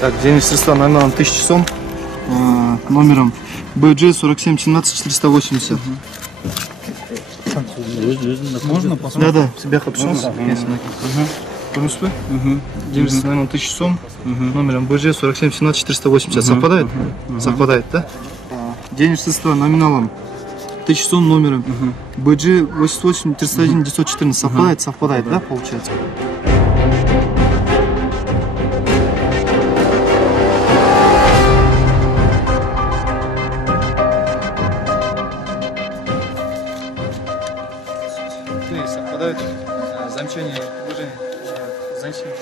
Так, денежные средства номером 1000 сом, номером BG 47 17 480. Можно посмотреть? Да, себя подпишемся. Денежные средства номером 1000 сом, номером BG 47 17 480. Совпадает? Совпадает, да? Денежные средства номиналом 1000 сом, номером BG 88 301 914. Совпадает? Совпадает, да, получается? Совпадает. Замечание, уважение. Замечание.